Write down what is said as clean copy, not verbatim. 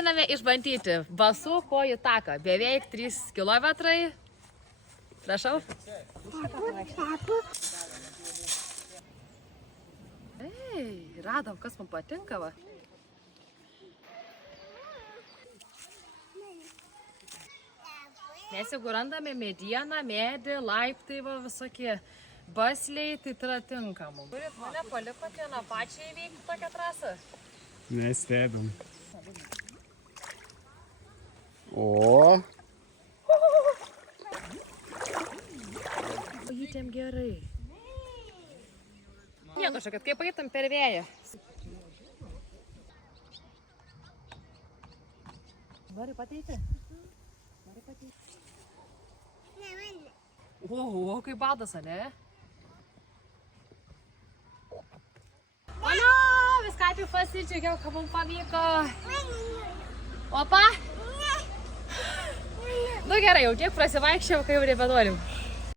Einame išbandyti basų kojų taką. Beveik 3 kilometrai. Prašau. Ei, radom, kas man patinka, va. Mes jeigu randame medieną, medį, laiptai, va, visokie basliai, tai yra tinkama. Turit mane palikote nuo pačiai įveikti tokią trasą? Nestebim. O Jitėm gerai. Nieko, kad kaip eitum per vėją. Nori pateiti? O, kaip badas, ne? Mano, viską taip pasidžiaugiau, kad mums pavyko. Opa? Nu gerai, jau tiek prasivaikščiau, kai jau nebenorim.